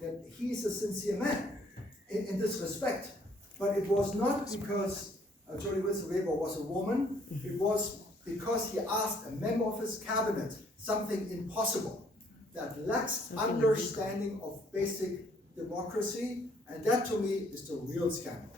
that he's a sincere man in this respect. But it was not because Jody Wilson-Weber was a woman, it was because he asked a member of his cabinet something impossible, that lacks understanding of basic democracy, and that to me is the real scandal.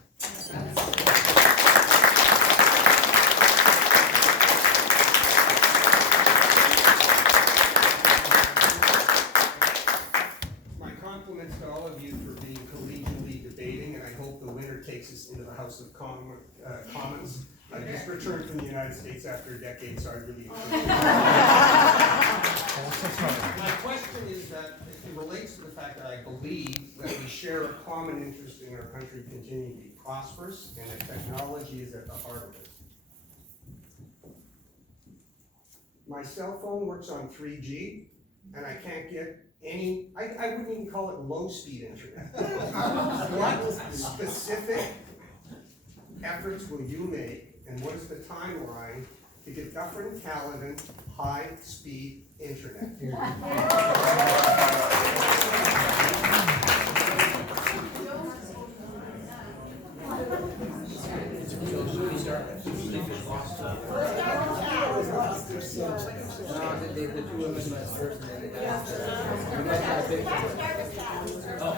My compliments to all of you for being collegially debating, and I hope the winner takes us into the House of Commons. I just returned from the United States after a decade, so I really appreciate it. My question is that it relates to the fact that I believe that we share a common interest in our country continuing to be prosperous, and that technology is at the heart of it. My cell phone works on 3G, and I can't get any, I wouldn't even call it low-speed internet. What specific efforts will you make, and what is the timeline to get Dufferin-Caledon high-speed internet? The two women went first and then the guys. We might have a picture. Oh.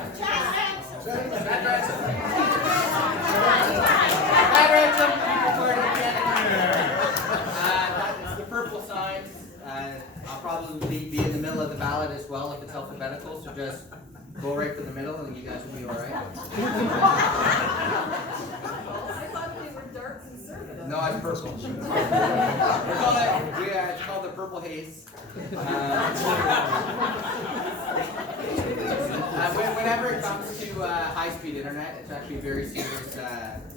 That's the purple signs. I'll probably be in the middle of the ballot as well if it's alphabetical, so just go right for the middle and you guys will be alright. No, it's purple. It's called the purple haze. Whenever it comes to high-speed internet, it's actually a very serious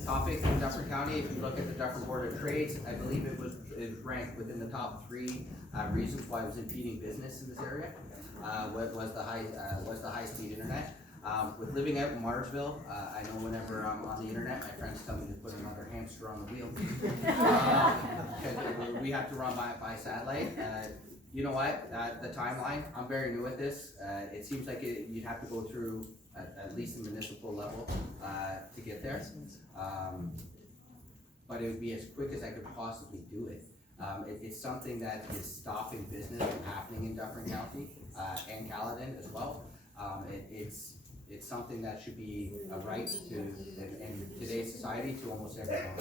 topic in Dufferin County. If you look at the Dufferin Board of Trades, I believe it was ranked within the top 3 reasons why it was impeding business in this area. Was the high-speed internet. With living out in Marsville, I know whenever I'm on the internet, my friends tell me to put another hamster on the wheel. We have to run by satellite. You know what? The timeline, I'm very new at this. It seems like you'd have to go through at least the municipal level to get there. But it would be as quick as I could possibly do it. It's something that is stopping business from happening in Dufferin County and Caledon as well. It's something that should be a right to, in today's society, to almost everyone.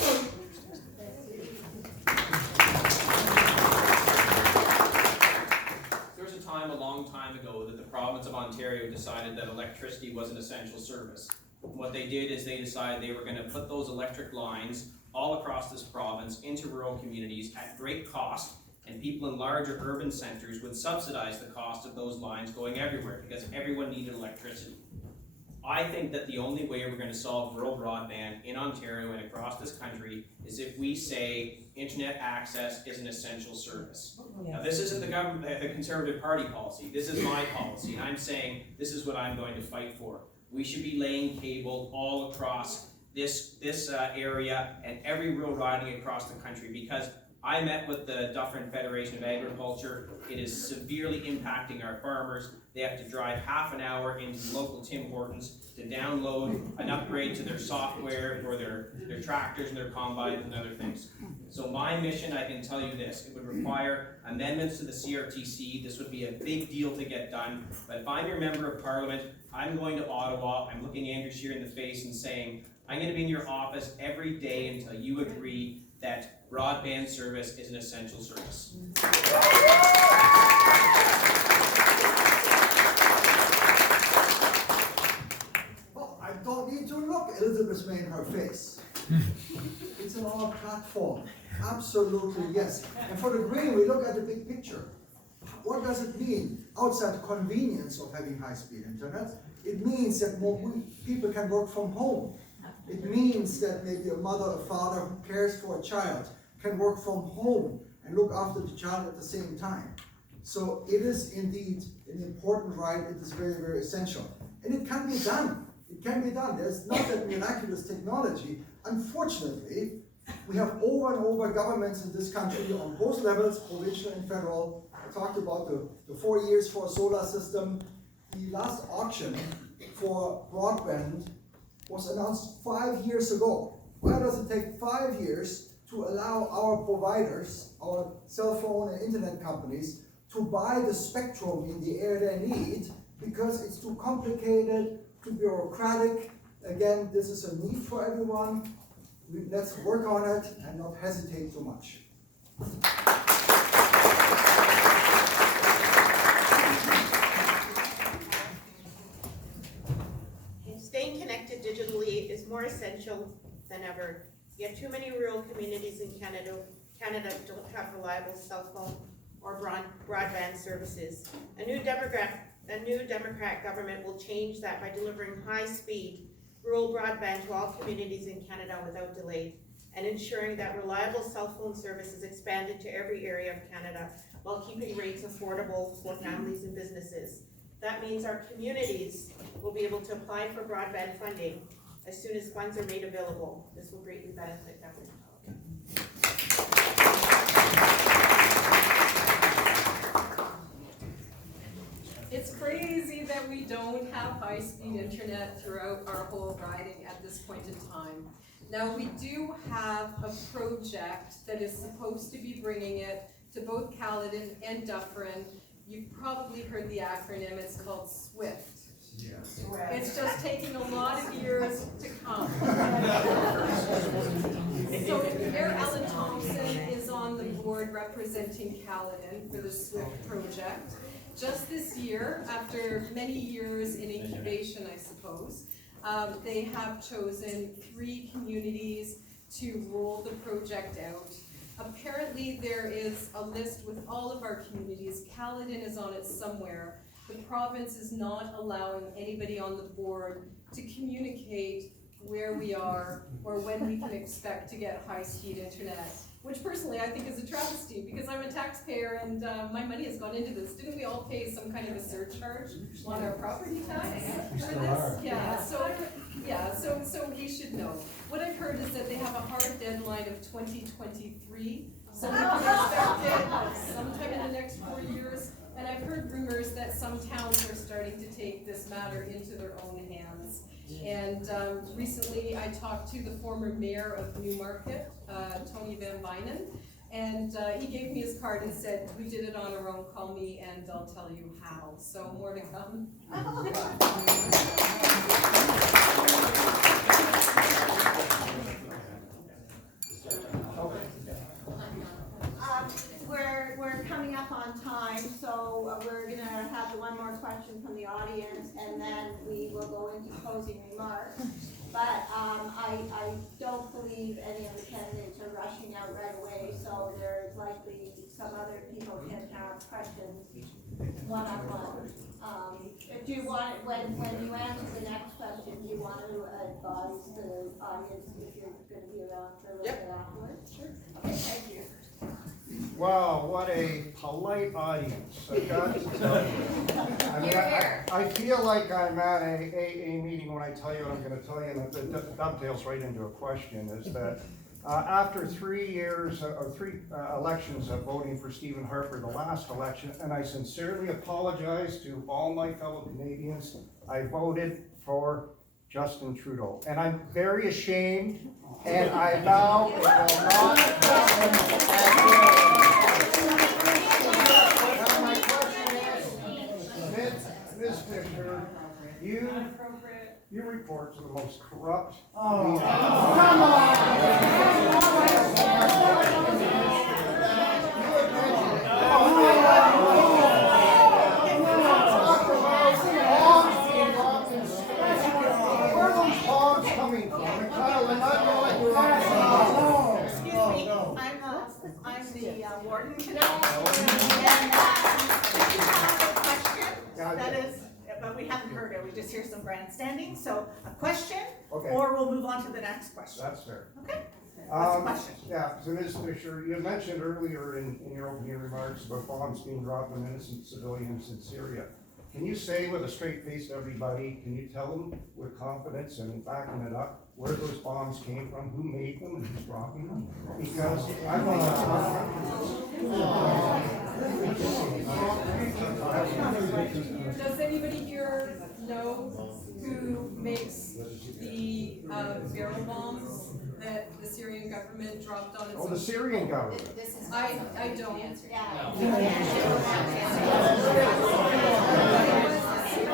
There was a time, a long time ago, that the province of Ontario decided that electricity was an essential service. What they did is they decided they were going to put those electric lines all across this province into rural communities at great cost, and people in larger urban centers would subsidize the cost of those lines going everywhere because everyone needed electricity. I think that the only way we're going to solve rural broadband in Ontario and across this country is if we say internet access is an essential service. Now, this isn't the Conservative Party policy. This is my policy, and I'm saying this is what I'm going to fight for. We should be laying cable all across this area and every rural riding across the country, because I met with the Dufferin Federation of Agriculture. It is severely impacting our farmers. They have to drive half an hour into local Tim Hortons to download an upgrade to their software for their tractors and their combines and other things. So my mission, I can tell you this, it would require amendments to the CRTC. This would be a big deal to get done. But if I'm your member of parliament, I'm going to Ottawa, I'm looking Andrew Scheer in the face and saying, I'm going to be in your office every day until you agree that broadband service is an essential service. Well, I don't need to look Elizabeth May in her face. It's on our platform. Absolutely, yes. And for the Green, we look at the big picture. What does it mean outside the convenience of having high-speed internet? It means that more people can work from home. It means that maybe a mother or father who cares for a child can work from home and look after the child at the same time. So it is indeed an important right. It is very, very essential. And it can be done. It can be done. There's not that miraculous technology. Unfortunately, we have over and over governments in this country on both levels, provincial and federal. I talked about the 4 years for a solar system. the last auction for broadband was announced 5 years ago. Why does it take 5 years to allow our providers, our cell phone and internet companies, to buy the spectrum in the area they need? Because it's too complicated, too bureaucratic. Again, this is a need for everyone. Let's work on it and not hesitate too much. Staying connected digitally is more essential than ever. Yet too many rural communities in Canada don't have reliable cell phone or broadband services. A new Democrat government will change that by delivering high-speed rural broadband to all communities in Canada without delay, and ensuring that reliable cell phone service is expanded to every area of Canada while keeping rates affordable for families and businesses. That means our communities will be able to apply for broadband funding as soon as funds are made available. This will greatly benefit government. It's crazy that we don't have high-speed internet throughout our whole riding at this point in time. Now, we do have a project that is supposed to be bringing it to both Caledon and Dufferin. You've probably heard the acronym, it's called SWIFT. Yes. It's just taking a lot of years to come. So Mayor Ellen Thompson is on the board representing Caledon for the SWIFT project. Just this year, after many years in incubation, I suppose, they have chosen 3 communities to roll the project out. Apparently there is a list with all of our communities. Caledon is on it somewhere. The province is not allowing anybody on the board to communicate where we are or when we can expect to get high-speed internet, which personally I think is a travesty because I'm a taxpayer and my money has gone into this. Didn't we all pay some kind of a surcharge on our property tax for this? Yeah, so we should know. What I've heard is that they have a hard deadline of 2023, so we can expect it sometime in the next 4 years. And I've heard rumors that some towns are starting to take this matter into their own hands. And recently I talked to the former mayor of Newmarket, Tony Van Bynen, and he gave me his card and said, we did it on our own, call me and I'll tell you how. So more to come. We're coming up on time, so we're gonna have one more question from the audience, and then we will go into closing remarks. But I don't believe any of the candidates are rushing out right away, so there's likely some other people can have questions one-on-one. Do you want, when you answer the next question, do you want to advise the audience if you're gonna be around for a little bit afterwards? Sure. Okay, thank you. Wow, what a polite audience, I got to tell you. I feel like I'm at a AA meeting when I tell you what I'm gonna tell you, and it dovetails right into a question, is that after 3 years, or 3 elections of voting for Stephen Harper, the last election, and I sincerely apologize to all my fellow Canadians, I voted for Justin Trudeau. And I'm very ashamed, and I vow it will not happen again. Now my question is, Ms. Fisher, you report to the most corrupt media. Come I'm the warden tonight, and we have a question that is, but we haven't heard it, we just hear some grandstanding, so a question, or we'll move on to the next question. That's fair. Okay, what's the question? Yeah, so Ms. Fisher, you mentioned earlier in your opening remarks about bombs being dropped on innocent civilians in Syria. can you say with a straight face to everybody, can you tell them with confidence and backing it up, where those bombs came from, who made them, and who's dropping them? Because I want to. Does anybody here know who makes the barrel bombs that the Syrian government dropped on its Oh, own? the Syrian government. I don't.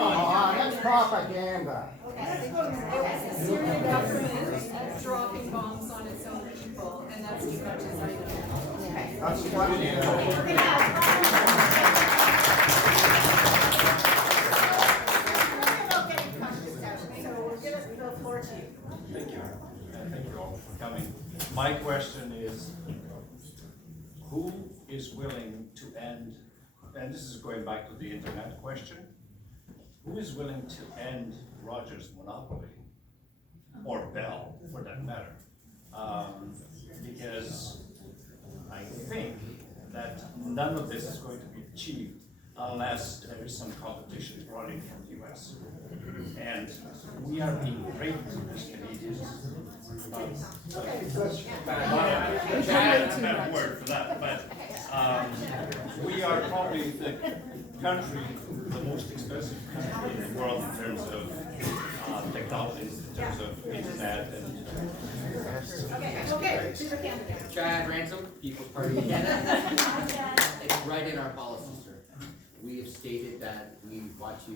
Oh, that's propaganda. The Syrian government dropping bombs on its own people, and that's as much as I know. That's what. Thank you, and thank you all for coming. My question is, who is willing to end, and this is going back to the internet question, who is willing to end Rogers' monopoly, or Bell, for that matter? Because I think that none of this is going to be achieved unless there is some competition running from the US. And we are being raped as Canadians. That's a bad word for that, but we are probably the country, the most expensive country in the world in terms of technologies, in terms of internet and. Chad Ransom, People's Party of Canada. It's right in our policy, sir. We have stated that we want to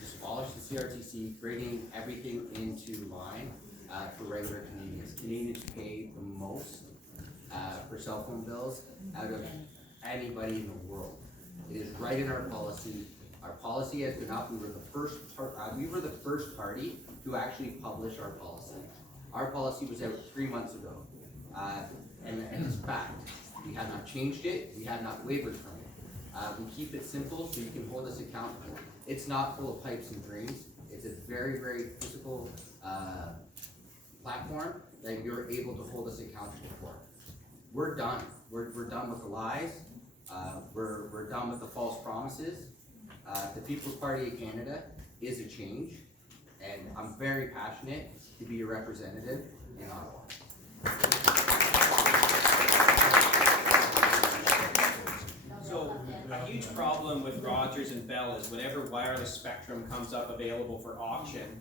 just abolish the CRTC, bringing everything into line for regular Canadians. Canadians pay the most for cell phone bills out of anybody in the world. It is right in our policy. Our policy has been up. We were the first party to actually publish our policy. Our policy was out 3 months ago, and it's fact. We have not changed it. We have not wavered from it. We keep it simple so you can hold us accountable. It's not full of pipes and dreams. It's a very, very physical platform that you're able to hold us accountable for. We're done. We're done with the lies. We're done with the false promises. The People's Party of Canada is a change, and I'm very passionate to be a representative in Ottawa. So a huge problem with Rogers and Bell is whenever wireless spectrum comes up available for auction,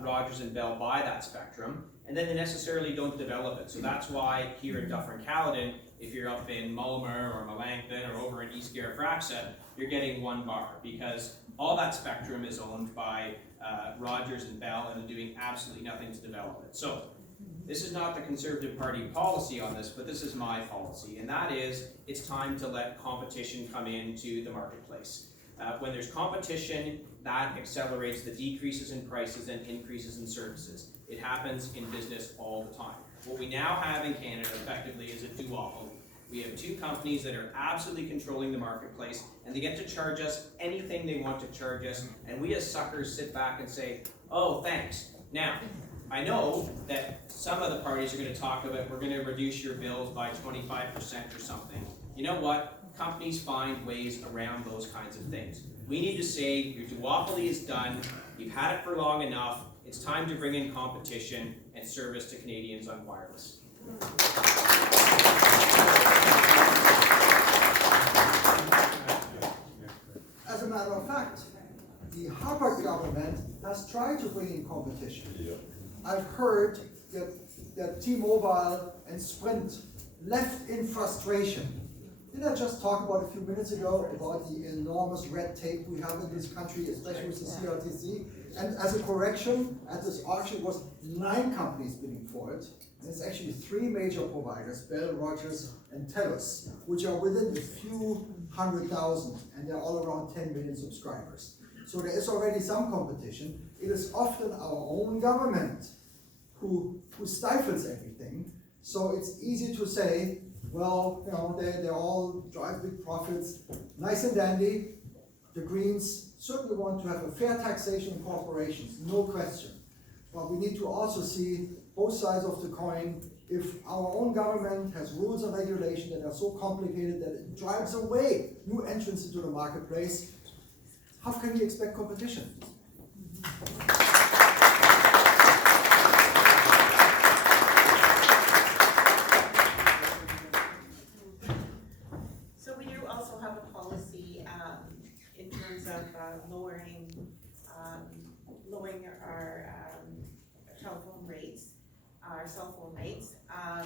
Rogers and Bell buy that spectrum, and then they necessarily don't develop it. So that's why here in Dufferin-Caledon, if you're up in Mulmer or Melancthon or over in East Garifraxa, you're getting 1 bar because all that spectrum is owned by Rogers and Bell and they're doing absolutely nothing to develop it. So this is not the Conservative Party policy on this, but this is my policy, and that is it's time to let competition come into the marketplace. When there's competition, that accelerates the decreases in prices and increases in services. It happens in business all the time. What we now have in Canada effectively is a duopoly. We have 2 companies that are absolutely controlling the marketplace, and they get to charge us anything they want to charge us, and we as suckers sit back and say, oh, thanks. Now, I know that some of the parties are going to talk about we're going to reduce your bills by 25% or something. You know what? Companies find ways around those kinds of things. We need to say your duopoly is done, you've had it for long enough, it's time to bring in competition and service to Canadians on wireless. As a matter of fact, the Harvard government has tried to bring in competition. I've heard that T-Mobile and Sprint left in frustration. Did I just talk about a few minutes ago about the enormous red tape we have in this country, especially with the CRTC? And as a correction, at this auction it was 9 companies bidding for it. And it's actually 3 major providers, Bell, Rogers, and Telus, which are within a few 100,000, and they're all around 10 million subscribers. So there is already some competition. It is often our own government who stifles everything. So it's easy to say, well, you know, they all drive big profits, nice and dandy. The Greens certainly want to have a fair taxation in corporations, no question. But we need to also see both sides of the coin. If our own government has rules and regulations that are so complicated that it drives away new entrants into the marketplace, how can we expect competition? So we do also have a policy, in terms of, lowering our, telephone rates, our cell phone rates. I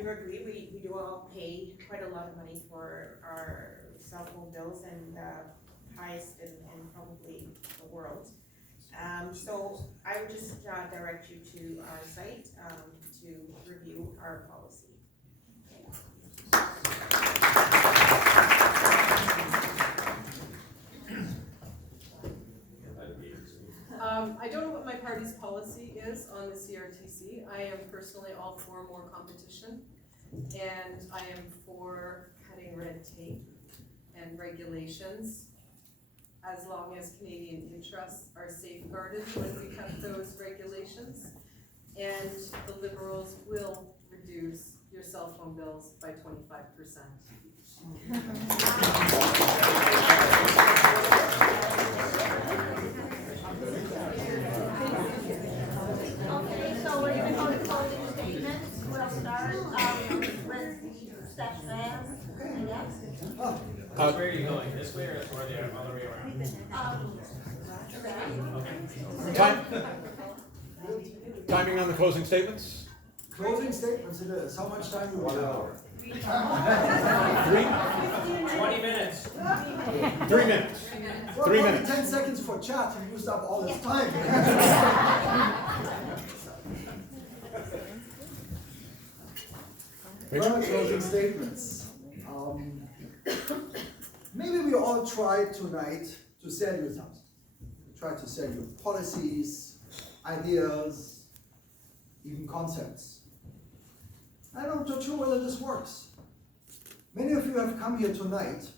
do agree, we do all pay quite a lot of money for our cell phone bills, and, highest in probably the world. So I would just, direct you to our site, to review our policy. I don't know what my party's policy is on the CRTC. I am personally all for more competition, and I am for cutting red tape and regulations, as long as Canadian interests are safeguarded when we cut those regulations. And the Liberals will reduce your cell phone bills by 25%. Okay, so we're gonna go to closing statements. We'll start, with Stefan, I guess. Where are you going? This way or the other way around? Timing on the closing statements? Closing statements, it is. How much time do we have? 20 minutes. 3 minutes. Well, 3 only minutes. 10 seconds for chat, you used up all this time. Well, closing statements. Maybe we all try tonight to sell you something. Try to sell you policies, ideas, even concepts. I'm not sure whether this works. Many of you have come here tonight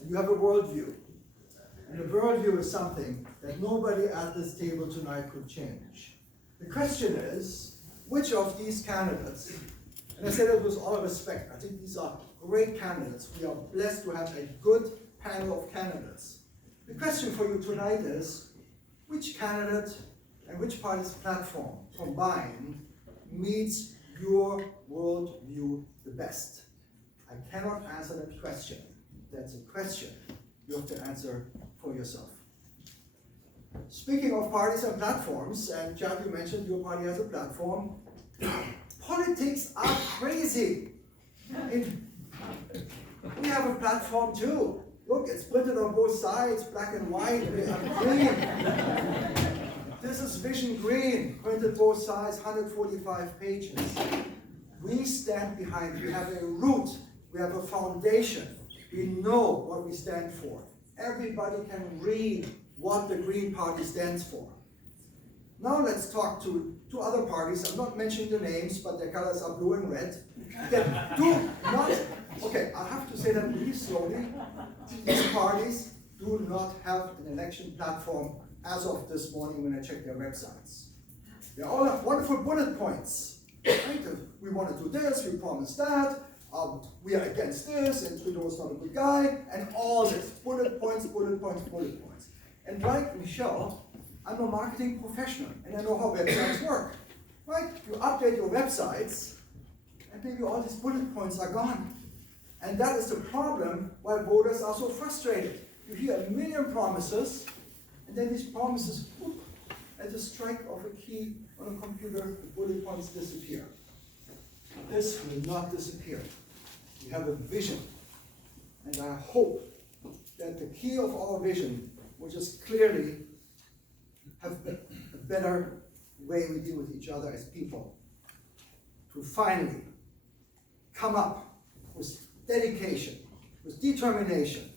and you have a worldview. And the worldview is something that nobody at this table tonight could change. The question is, which of these candidates, and I say that with all respect, I think these are great candidates. We are blessed to have a good panel of candidates. The question for you tonight is, which candidate and which party's platform combined meets your worldview the best? I cannot answer that question. That's a question you have to answer for yourself. Speaking of parties and platforms, and Chad, you mentioned your party has a platform, politics are crazy. We have a platform too. Look, it's printed on both sides, black and white, we have green. This is Vision Green, printed both sides, 145 pages. We stand behind, we have a root, we have a foundation. We know what we stand for. Everybody can read what the Green Party stands for. Now let's talk to two other parties. I'm not mentioning the names, but their colors are blue and red. That do not, okay, I have to say that really slowly. These parties do not have an election platform as of this morning when I checked their websites. They all have wonderful bullet points. Right? We want to do this, we promise that, we are against this, and Trudeau's not a good guy, and all this. Bullet points, bullet points, bullet points. And like Michelle, I'm a marketing professional, and I know how websites work. Right? You update your websites, and maybe all these bullet points are gone. And that is the problem why voters are so frustrated. You hear a million promises, and then these promises, whoop, at the strike of a key on a computer, the bullet points disappear. This will not disappear. We have a vision, and I hope that the key of our vision will just clearly have a better way we deal with each other as people, to finally come up with dedication, with determination,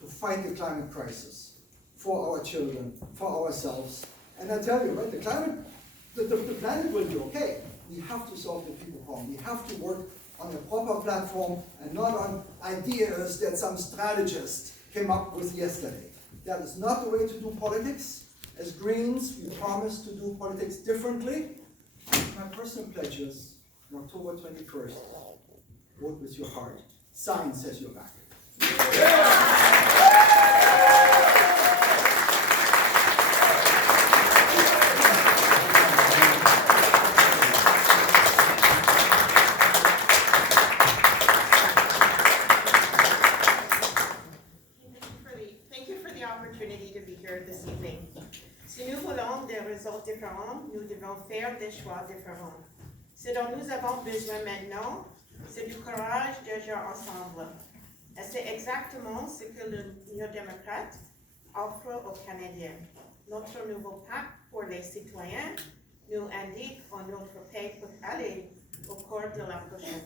to fight the climate crisis for our children, for ourselves. And I tell you, right, the planet will be okay. We have to solve the people problem. We have to work on a proper platform and not on ideas that some strategist came up with yesterday. That is not the way to do politics. As Greens, we promise to do politics differently. My personal pledges on October 21st, vote with your heart. Science has your back. Thank you for the opportunity to be here this evening. Si nous voulons des résultats différents, nous devons faire des choix différents. Ce dont nous avons besoin maintenant, c'est du courage d'agir ensemble. Et c'est exactement ce que l'Union démocrate offre aux Canadiens. Notre nouveau pacte pour les citoyens nous indique où notre pays peut aller au cours de la prochaine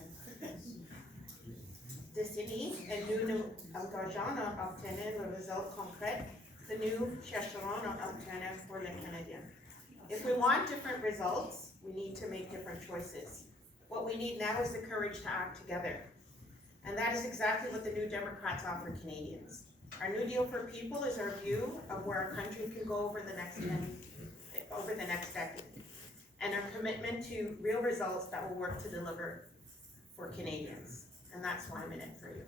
décennie, et nous nous engageons à obtenir le résultat concret que nous chercherons à obtenir pour les Canadiens. If we want different results, we need to make different choices. What we need now is the courage to act together. And that is exactly what the New Democrats offer Canadians. Our New Deal for People is our view of where our country can go over the next decade. And our commitment to real results that will work to deliver for Canadians. And that's why I'm in it for you.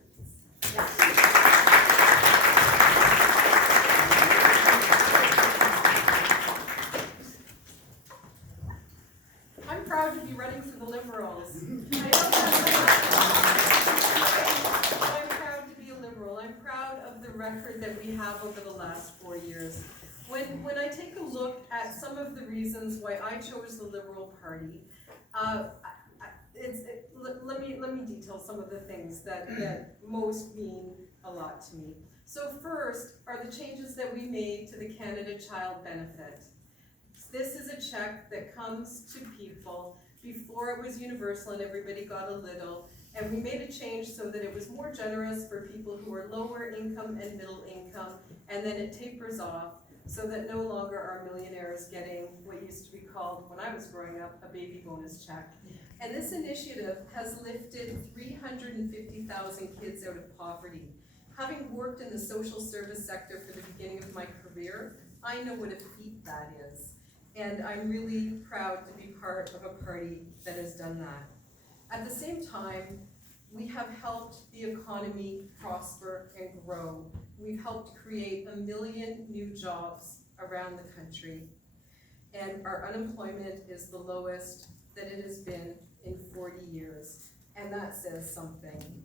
I'm proud to be running for the Liberals. I'm proud to be a Liberal. I'm proud of the record that we have over the last 4 years. When I take a look at some of the reasons why I chose the Liberal Party, let me detail some of the things that most mean a lot to me. So first are the changes that we made to the Canada Child Benefit. This is a check that comes to people. Before it was universal and everybody got a little, and we made a change so that it was more generous for people who are lower income and middle income, and then it tapers off so that no longer are millionaires getting what used to be called, when I was growing up, a baby bonus check. And this initiative has lifted 350,000 kids out of poverty. Having worked in the social service sector for the beginning of my career, I know what a feat that is. And I'm really proud to be part of a party that has done that. At the same time, we have helped the economy prosper and grow. We've helped create 1 million new jobs around the country. And our unemployment is the lowest that it has been in 40 years. And that says something.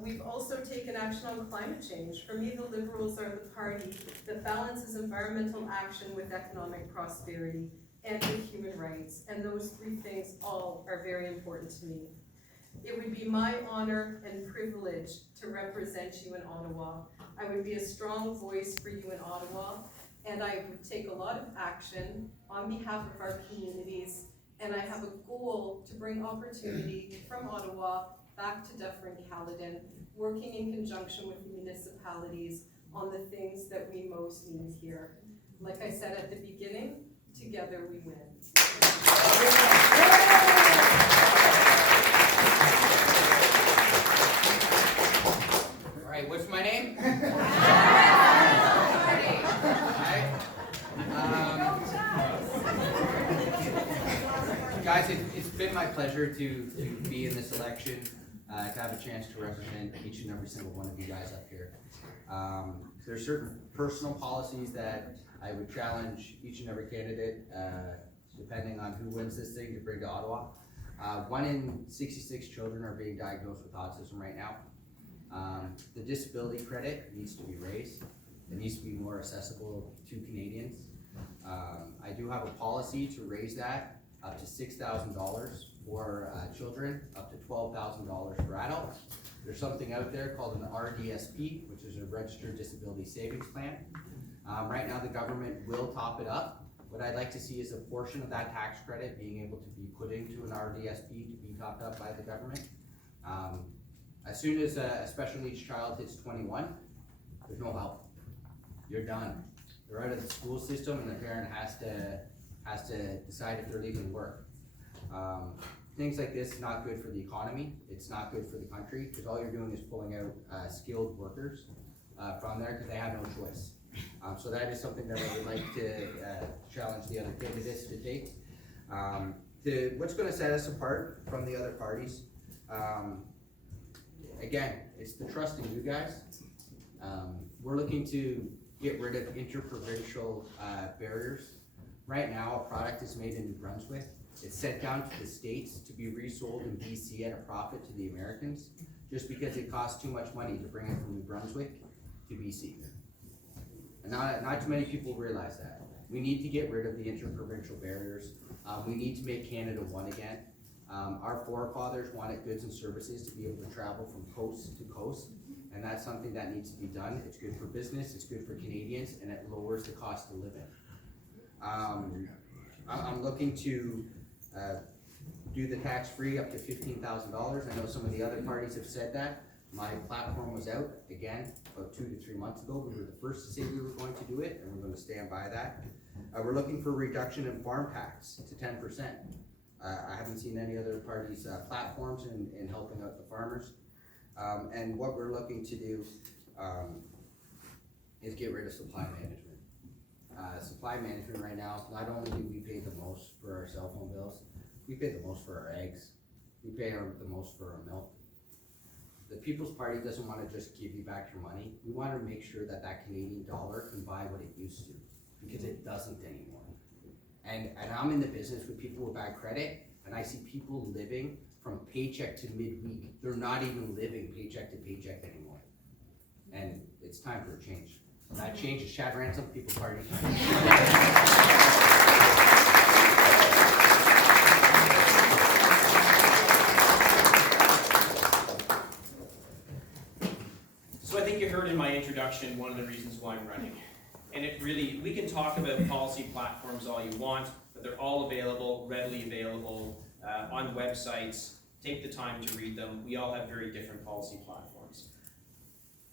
We've also taken action on climate change. For me, the Liberals are the party that balances environmental action with economic prosperity and with human rights. And those three things all are very important to me. It would be my honor and privilege to represent you in Ottawa. I would be a strong voice for you in Ottawa, and I would take a lot of action on behalf of our communities, and I have a goal to bring opportunity from Ottawa back to Dufferin-Caledon, working in conjunction with municipalities on the things that we most need here. Like I said at the beginning, together we win. All right, what's my name? Guys, it's been my pleasure to be in this election, to have a chance to represent each and every single one of you guys up here. There are certain personal policies that I would challenge each and every candidate, depending on who wins this thing, to bring to Ottawa. 1 in 66 children are being diagnosed with autism right now. The disability credit needs to be raised. It needs to be more accessible to Canadians. I do have a policy to raise that up to $6,000 for children, up to $12,000 for adults. There's something out there called an RDSP, which is a Registered Disability Savings Plan. Right now the government will top it up. What I'd like to see is a portion of that tax credit being able to be put into an RDSP to be topped up by the government. As soon as a special needs child hits 21, there's no help. You're done. They're out of the school system, and the parent has to decide if they're leaving work. Things like this is not good for the economy. It's not good for the country, because all you're doing is pulling out skilled workers from there because they have no choice. So that is something that I would like to challenge the other candidates to take. What's going to set us apart from the other parties? Again, it's the trust in you guys. We're looking to get rid of interprovincial barriers. Right now, a product is made in New Brunswick. It's sent down to the States to be resold in BC at a profit to the Americans, just because it costs too much money to bring it from New Brunswick to BC. And not too many people realize that. We need to get rid of the interprovincial barriers. We need to make Canada one again. Our forefathers wanted goods and services to be able to travel from coast to coast, and that's something that needs to be done. It's good for business, it's good for Canadians, and it lowers the cost of living. I'm looking to do the tax-free up to $15,000. I know some of the other parties have said that. My platform was out, again, about 2 to 3 months ago. We were the first to say we were going to do it, and we're going to stand by that. We're looking for a reduction in farm tax to 10%. I haven't seen any other parties' platforms in helping out the farmers. And what we're looking to do is get rid of supply management. Supply management right now, not only do we pay the most for our cell phone bills, we pay the most for our eggs, we pay the most for our milk. The People's Party doesn't want to just give you back your money. We want to make sure that that Canadian dollar can buy what it used to, because it doesn't anymore. And I'm in the business with people with bad credit, and I see people living from paycheck to midweek. They're not even living paycheck to paycheck anymore. And it's time for a change. And that change is Chad Ransom, People's Party. So I think you heard in my introduction one of the reasons why I'm running. And it really, we can talk about policy platforms all you want, but they're all available, readily available on websites. Take the time to read them. We all have very different policy platforms.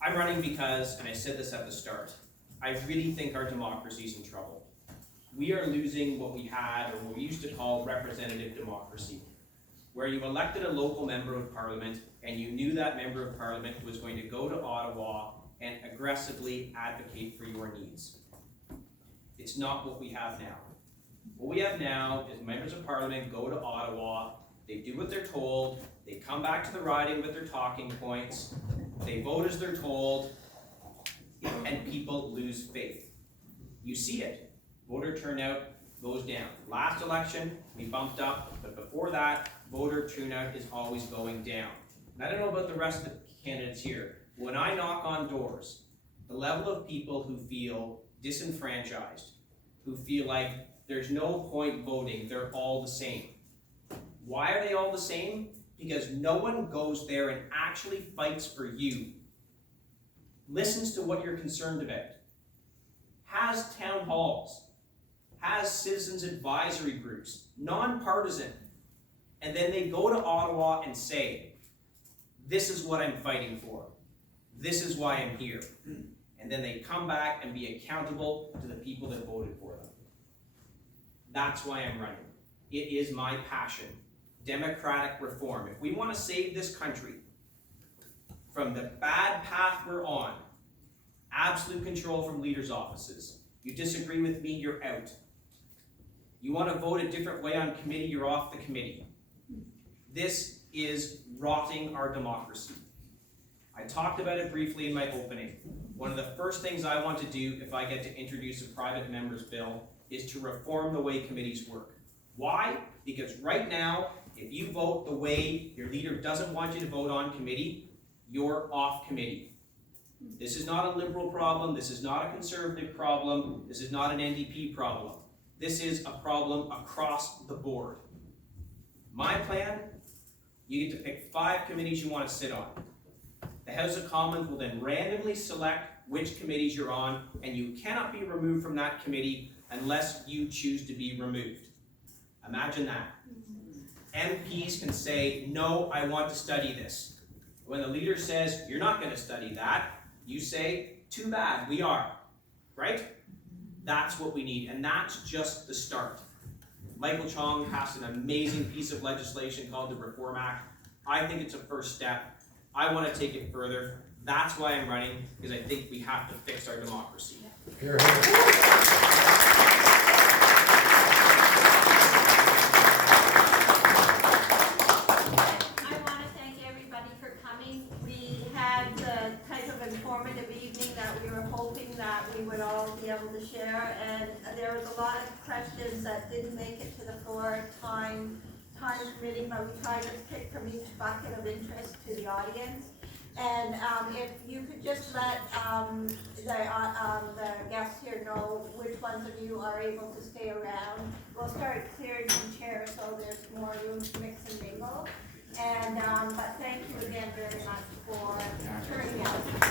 I'm running because, and I said this at the start, I really think our democracy is in trouble. We are losing what we had, or what we used to call representative democracy, where you elected a local member of parliament and you knew that member of parliament was going to go to Ottawa and aggressively advocate for your needs. It's not what we have now. What we have now is members of parliament go to Ottawa, they do what they're told, they come back to the riding with their talking points, they vote as they're told, and people lose faith. You see it. Voter turnout goes down. Last election, we bumped up, but before that, voter turnout is always going down. And I don't know about the rest of the candidates here. When I knock on doors, the level of people who feel disenfranchised, who feel like there's no point voting, they're all the same. Why are they all the same? Because no one goes there and actually fights for you, listens to what you're concerned about, has town halls, has citizens advisory groups, nonpartisan, and then they go to Ottawa and say, this is what I'm fighting for. This is why I'm here. And then they come back and be accountable to the people that voted for them. That's why I'm running. It is my passion. Democratic reform. If we want to save this country from the bad path we're on, absolute control from leaders' offices, you disagree with me, you're out. You want to vote a different way on committee, you're off the committee. This is rotting our democracy. I talked about it briefly in my opening. One of the first things I want to do if I get to introduce a private member's bill is to reform the way committees work. Why? Because right now, if you vote the way your leader doesn't want you to vote on committee, you're off committee. This is not a liberal problem, this is not a conservative problem, this is not an NDP problem. This is a problem across the board. My plan, you get to pick 5 committees you want to sit on. The House of Commons will then randomly select which committees you're on, and you cannot be removed from that committee unless you choose to be removed. Imagine that. MPs can say, no, I want to study this. When the leader says, you're not going to study that, you say, too bad, we are. Right? That's what we need, and that's just the start. Michael Chong passed an amazing piece of legislation called the Reform Act. I think it's a first step. I want to take it further. That's why I'm running, because I think we have to fix our democracy. Here, here. I want to thank everybody for coming. We had the type of informative evening and there was a lot of questions that didn't make it to the floor, time permitting, but we tried to pick from each bucket of interest to the audience. And if you could just let the guests here know which ones of you are able to stay around. We'll start clearing some chairs so there's more room to mix and mingle. And but thank you again very much for turning out.